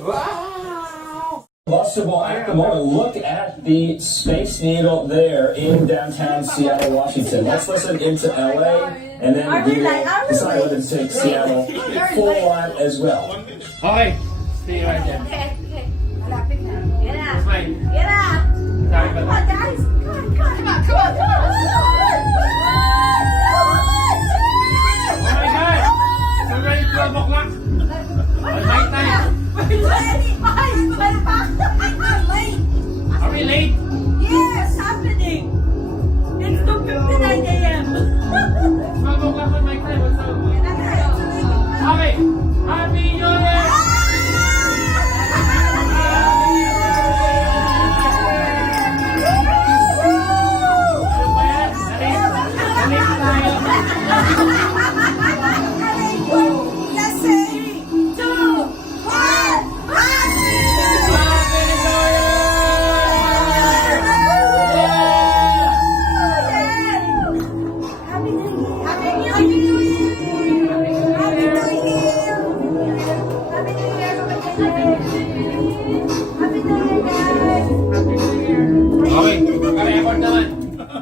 Wow! Combustible acrimony. Look at the Space Needle there in downtown Seattle, Washington. Let's listen into LA, and then we will decide whether to take Seattle full on as well. Okay. Stay right there. Okay. Malapit na. Yan na. Smile. Yan na. Sorry, Come on, guys. Come on. Oh my God! It's already 12 o'clock. It's night time. Are we late? Yes, happening. It's 2:59 a.m. 12 o'clock on my time. What's up? Okay. Happy New Year!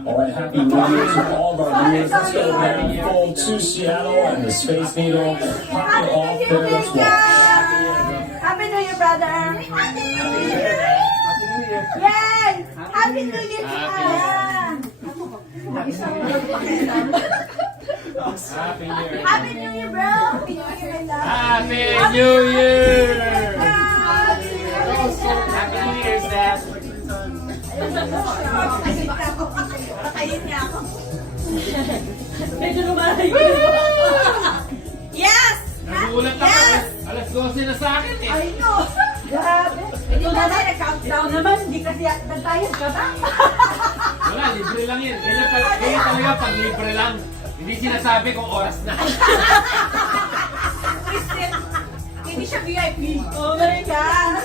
Alright, happy New Year to all of our viewers. Let's go now full to Seattle and the Space Needle popping off there. Let's watch. Happy New Year, brother. Happy New Year! Yay! Happy New Year to Happy Happy New Year! Happy New Year, bro. Happy New Year, my love. Happy New Year! Happy New Year. Happy New Year, Dad! Patayin niya ako. Medyo lumalay. Yes! Nagulat ako. Yes! Alas 12 na sa akin eh. I know. Grabe. Ito na tayo, nag-countdown naman. Hindi kasi nagtayag ka ba? Wala, libre lang yan. Kaya talaga pag libre lang. Hindi sinasabi kung oras na. Christian, hindi siya VIP. Oh my God.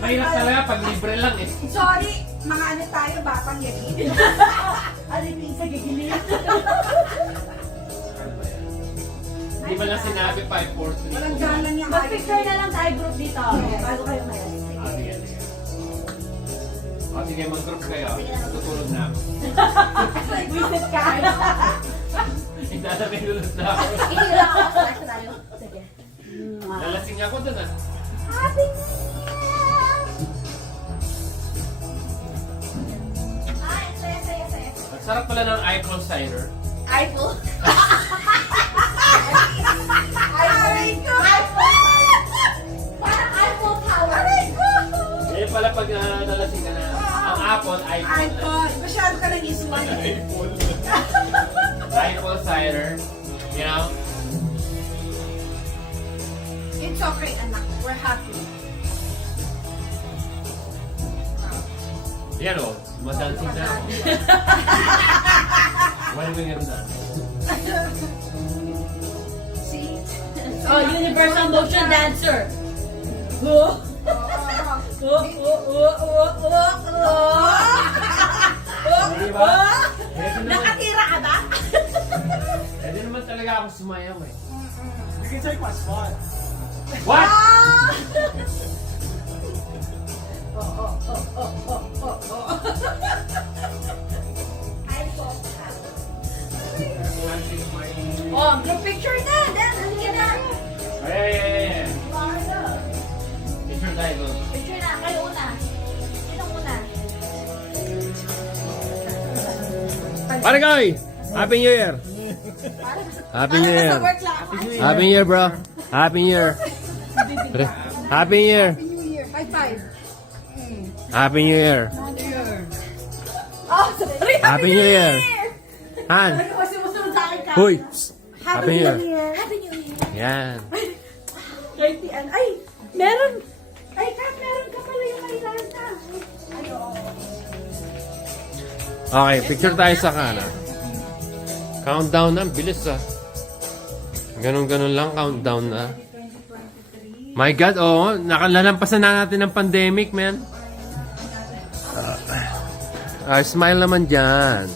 Mahirap talaga pag libre lang eh. Sorry, mga ano tayo, batang yakin. Ano yung isa gigilin? Hindi ba lang sinabi 543? Walang galang niya. Mag-picture na lang tayo group dito. Bago kayo mayas. Sige. O sige, mag-group kayo. Tutulog na ako. Visit ka. Hindi na ako. Ihila ako. Basta tayo. Sige. Lalasing ako dun ah. Happy New Year! Ay, saya. Ang sarap pala ng April cider. iPhone. Parang iPhone power. Eh pala pag nalasing ka na, ang apple, iPhone. iPhone. Masyado ka nang isuwan. Apple cider. You know? It's okay, anak. We're happy. Yan o, madansing na ako. Wala ko yung ganda. See? Oh, universal motion dancer. Oh. Diba? Pwede naman, Nakatira ka ba? pwede naman talaga ako sumayaw eh. You can take my spot. What? iPhone power. Oh, group picture na. Dan, halika na. Ay. Picture tayo. Picture na, kayo una. Sino una? Pare Koy! Happy New Year! Happy New Year! Work lang ako. Happy New Year, bro! Happy New Year! Happy New Year! High five. Happy New Year! Oh, sorry. Happy New Year! Han! Ano kasi musunod sa akin ka? Huy! Happy New Year! Happy New Year. Yan! 30 Ay, meron. Ay, Kat, meron ka pala yung kailangan na. Ay, oo. Okay, picture tayo sa kanan. Countdown na, bilis ah. Ganon-ganon lang, countdown na. My God, oo, nakalalampasan na natin ng pandemic, man. Smile naman dyan.